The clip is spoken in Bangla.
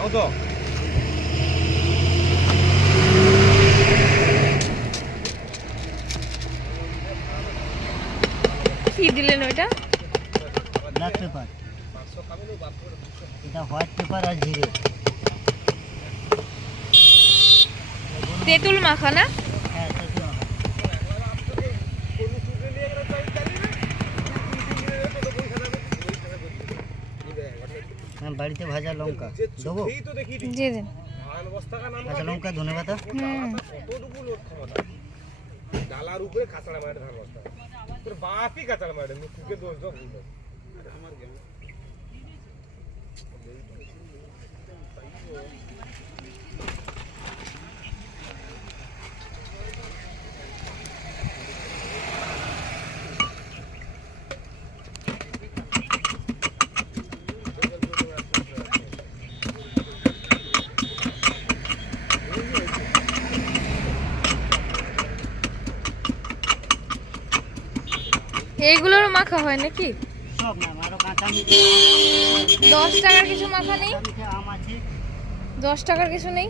যাও তো কি দিলেন ওইটা? ব্ল্যাক পেপার, এটা হোয়াইট পেপার আর জিরে। তেঁতুল মাখা না? হ্যাঁ, তেঁতুল মাখা। হ্যাঁ, বাড়িতে ভাজা লঙ্কা দেবো? দিয়ে দেন। কাঁচা লঙ্কা, ধনে পাতা। ডালার উপরে কাঁচড়া মারে ধান বস্তা তোর বাপই কাঁচড়া মারে তোকে দোষ দাও ভুল আমার কেমন এইগুলোরও মাখা হয় নাকি? সব না, আরো কাঁচা মিঠে 10 টাকার কিছু মাখা নেই? আম আছে। 10 টাকার কিছু নেই?